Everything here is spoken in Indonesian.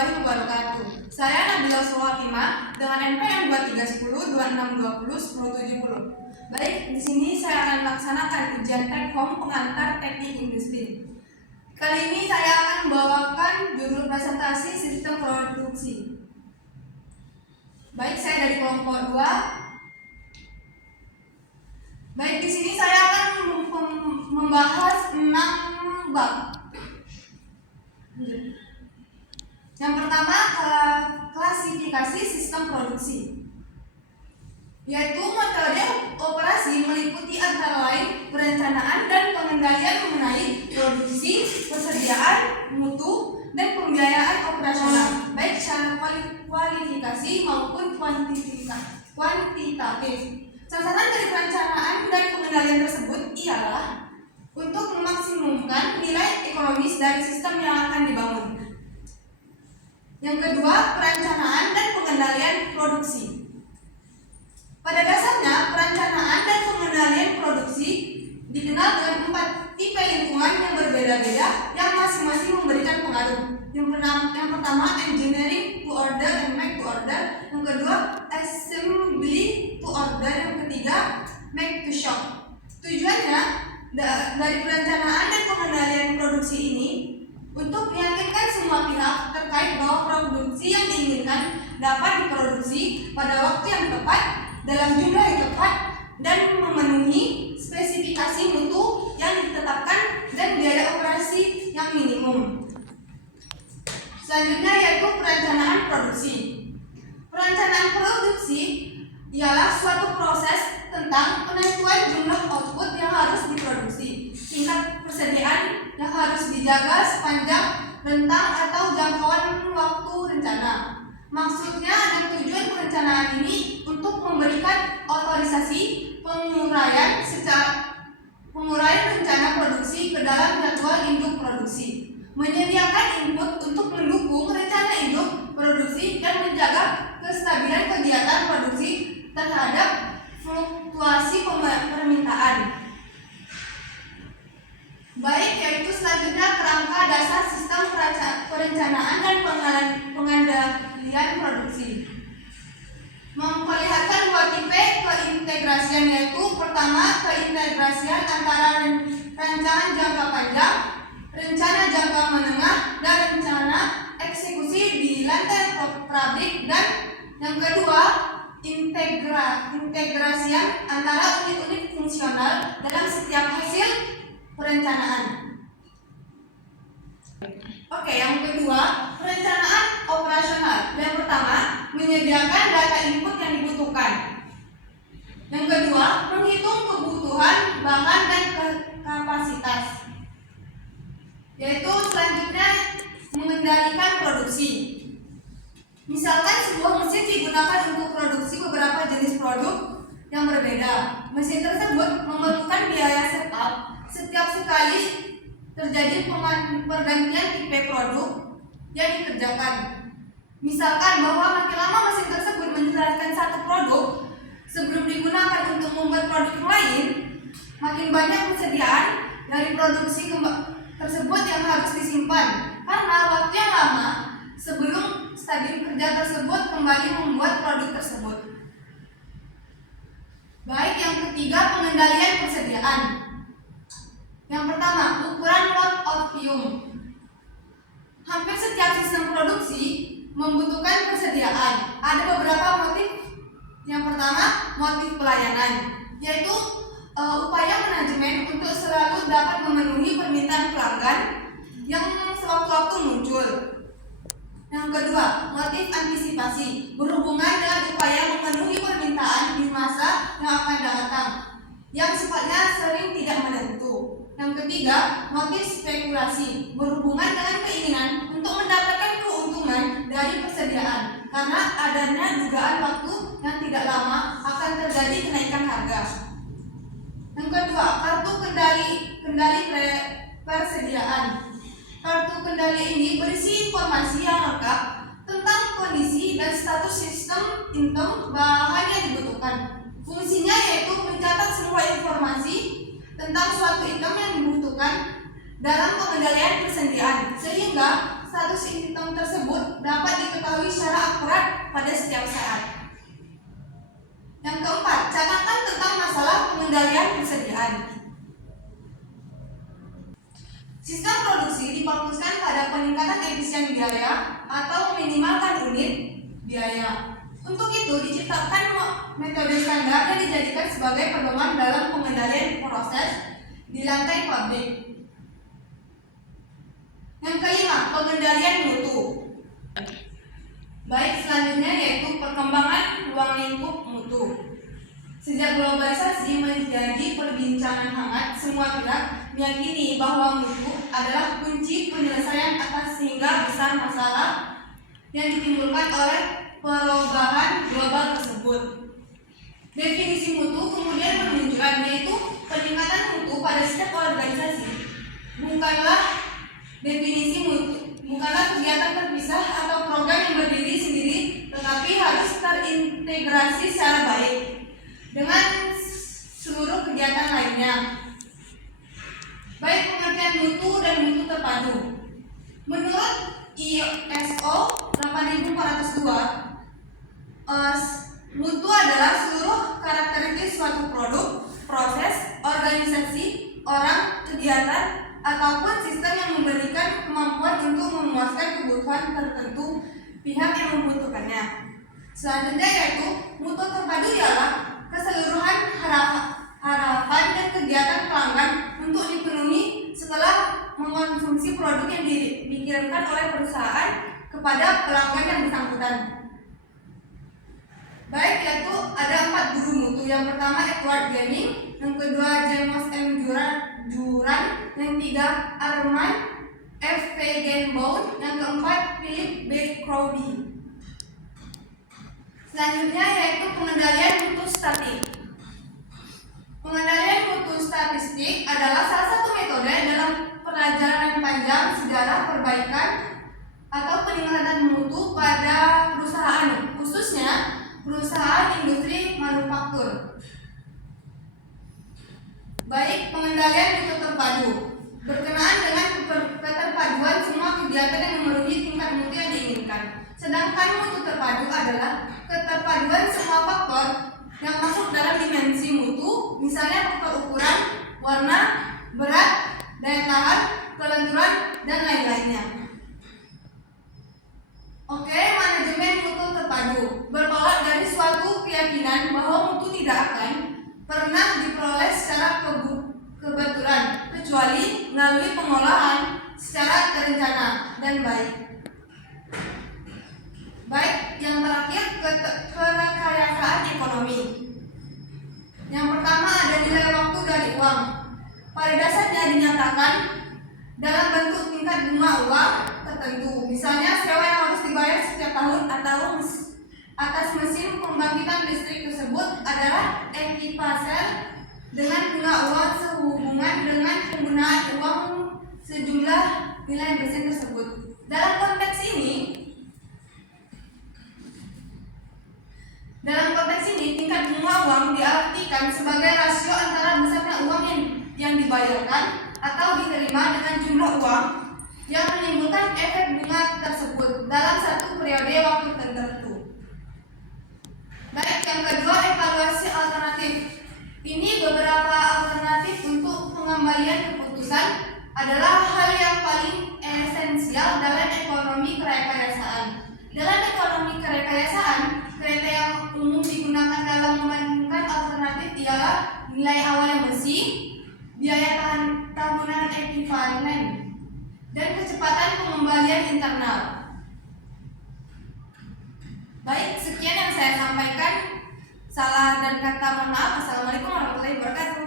warahmatullahi wabarakatuh. Saya Nabila Sulwatimah dengan NPM 2310 2620 1070. Baik, di sini saya akan melaksanakan ujian take home pengantar teknik industri. Kali ini saya akan membawakan judul presentasi sistem produksi. Baik, saya dari kelompok 2. Baik, di sini saya akan membahas 6 bab. Yang pertama, klasifikasi sistem produksi, yaitu metode operasi meliputi antara lain perencanaan dan pengendalian mengenai produksi, persediaan, mutu, dan pembiayaan operasional, baik secara kualifikasi maupun kuantitatif. Sasaran dari perencanaan dan pengendalian tersebut ialah untuk memaksimumkan nilai ekonomis dari sistem yang akan dibangun. Yang kedua, perencanaan dan pengendalian produksi. Pada dasarnya, perencanaan dan pengendalian produksi dikenal dengan 4 tipe lingkungan yang berbeda-beda yang masing-masing memberikan pengaruh. Yang pertama, engineering to order and make to order. Yang kedua, assembly to order. Yang ketiga, make to shop. Tujuannya dari perencanaan dan pengendalian produksi ini untuk meyakinkan semua pihak terkait bahwa produksi yang diinginkan dapat diproduksi pada waktu yang tepat, dalam jumlah yang tepat, dan memenuhi spesifikasi mutu yang ditetapkan dan biaya operasi yang minimum. Selanjutnya yaitu perencanaan produksi. Perencanaan produksi ialah suatu proses tentang penentuan jumlah output yang harus diproduksi, tingkat persediaan yang harus dijaga sepanjang rentang atau jangkauan waktu rencana. Maksudnya dan tujuan perencanaan ini untuk memberikan otorisasi penguraian rencana produksi ke dalam jadwal induk produksi, menyediakan input untuk mendukung rencana induk produksi dan menjaga kestabilan kegiatan produksi terhadap fluktuasi permintaan. Baik, yaitu selanjutnya kerangka dasar sistem perencanaan dan pengendalian produksi. Memperlihatkan 2 tipe keintegrasian, yaitu pertama, keintegrasian antara rencana jangka panjang, rencana jangka menengah, dan rencana eksekusi di lantai pabrik, dan yang kedua, integrasian antara unit-unit fungsional dalam setiap hasil perencanaan. Oke, yang kedua, perencanaan operasional. Yang pertama, menyediakan data input yang dibutuhkan. Yang kedua, menghitung kebutuhan bahan dan kapasitas. Yaitu selanjutnya mengendalikan produksi. Misalkan sebuah mesin digunakan untuk produksi beberapa jenis produk yang berbeda. Mesin tersebut memerlukan biaya setup setiap sekali terjadi pergantian tipe produk yang dikerjakan. Misalkan bahwa makin lama mesin tersebut menjelaskan satu produk sebelum digunakan untuk membuat produk lain, makin banyak persediaan dari produksi tersebut yang harus disimpan karena waktu yang lama sebelum stadium kerja tersebut kembali membuat produk tersebut. Baik, yang ketiga, pengendalian persediaan. Yang pertama, ukuran lot of volume. Hampir setiap sistem produksi membutuhkan persediaan. Ada beberapa motif. Yang pertama, motif pelayanan, yaitu upaya manajemen untuk selalu dapat memenuhi permintaan pelanggan yang sewaktu-waktu muncul. Yang kedua, motif antisipasi, berhubungan dengan upaya memenuhi permintaan di masa yang akan datang, yang sifatnya sering tidak menentu. Yang ketiga, motif spekulasi, berhubungan dengan keinginan untuk mendapatkan keuntungan dari persediaan karena adanya dugaan waktu yang tidak lama akan terjadi kenaikan harga. Yang kedua, kartu kendali persediaan. Kartu kendali ini berisi informasi yang lengkap tentang kondisi dan status sistem item bahan yang dibutuhkan. Fungsinya yaitu mencatat semua informasi tentang suatu item yang dibutuhkan dalam pengendalian persediaan, sehingga status item tersebut dapat pada setiap saat. Yang keempat, catatan tentang masalah pengendalian persediaan. Sistem produksi difokuskan pada peningkatan efisien biaya atau meminimalkan unit biaya. Untuk itu diciptakan metode standar yang dijadikan sebagai pedoman dalam pengendalian proses di lantai pabrik. Yang kelima, pengendalian mutu. Baik, selanjutnya yaitu perkembangan ruang lingkup mutu. Sejak globalisasi menjadi perbincangan hangat, semua pihak meyakini bahwa mutu adalah kunci penyelesaian atas sehingga besar masalah yang ditimbulkan oleh perubahan global tersebut. Definisi mutu kemudian menunjukkan yaitu peningkatan mutu pada setiap organisasi. Definisi mutu bukanlah kegiatan terpisah atau program yang berdiri sendiri, tetapi harus terintegrasi secara baik dengan seluruh kegiatan lainnya. Baik pengertian mutu dan mutu terpadu. Menurut ISO 8402, mutu adalah seluruh karakteristik suatu produk, proses, organisasi, orang, kegiatan, ataupun sistem yang memberikan kemampuan untuk memuaskan kebutuhan tertentu pihak yang membutuhkannya. Selanjutnya yaitu mutu terpadu ialah keseluruhan harapan dan kegiatan pelanggan untuk dipenuhi setelah mengkonsumsi produk yang dikirimkan oleh perusahaan kepada pelanggan yang bersangkutan. Baik, yaitu ada 4 guru mutu. Yang pertama Edward Deming, yang kedua James M. Juran, yang ketiga Armand F. Feigenbaum, yang keempat Philip B. Crowdy. Selanjutnya yaitu pengendalian mutu statik. Pengendalian mutu statistik adalah salah satu metode dalam perjalanan panjang sejarah perbaikan atau peningkatan mutu pada perusahaan, khususnya perusahaan industri manufaktur. Baik, pengendalian mutu terpadu berkenaan dengan keterpaduan semua kegiatan yang memenuhi tingkat mutu yang diinginkan. Sedangkan mutu terpadu adalah keterpaduan semua faktor yang masuk dalam dimensi mutu, misalnya faktor ukuran, warna, berat, daya tahan, kelenturan, dan lain-lainnya. Oke, manajemen mutu terpadu bertolak dari suatu keyakinan bahwa mutu tidak akan pernah diperoleh secara kebetulan kecuali melalui pengolahan secara terencana dan baik. Baik, yang terakhir kerekayasaan ekonomi. Yang pertama ada nilai waktu dari uang. Pada dasarnya dinyatakan dalam bentuk tingkat bunga uang tertentu. Misalnya sewa yang harus dibayar setiap tahun atau atas mesin pembangkitan listrik tersebut adalah ekuivalen dengan bunga uang sehubungan dengan penggunaan uang sejumlah nilai mesin tersebut. Dalam konteks ini, tingkat bunga uang diartikan sebagai rasio antara besarnya uang yang dibayarkan atau diterima dengan jumlah uang yang menimbulkan efek bunga tersebut dalam satu periode waktu tertentu. Baik, yang kedua evaluasi alternatif. Ini beberapa alternatif untuk pengembalian keputusan adalah hal yang paling esensial dalam ekonomi kerekayasaan. Dalam ekonomi kerekayasaan, kriteria yang umum digunakan dalam membandingkan alternatif ialah nilai awal yang bersih, biaya tahunan ekuivalen, dan kecepatan pengembalian internal. Baik, sekian yang saya sampaikan. Salah dan kata mohon maaf. Assalamualaikum warahmatullahi wabarakatuh.